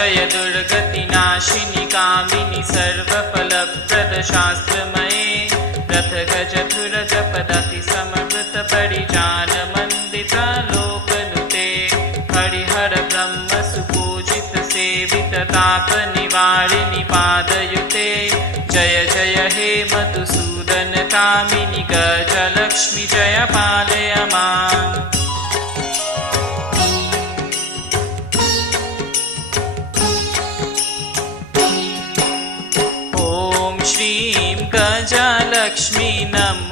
जय दुर्गतिनाशिनि कामिनि सर्वफलप्रद शास्त्रमये रथ गज धुर जपदति समवृत परिजान मंदित लोकनुते हरिहर ब्रह्म सुपूजित सेवित ताप निवारिणि पादयुते जय जय हे मधुसूदन कामिनि गजलक्ष्मी जय पालय माम्। श्रीं गजलक्ष्मी नमो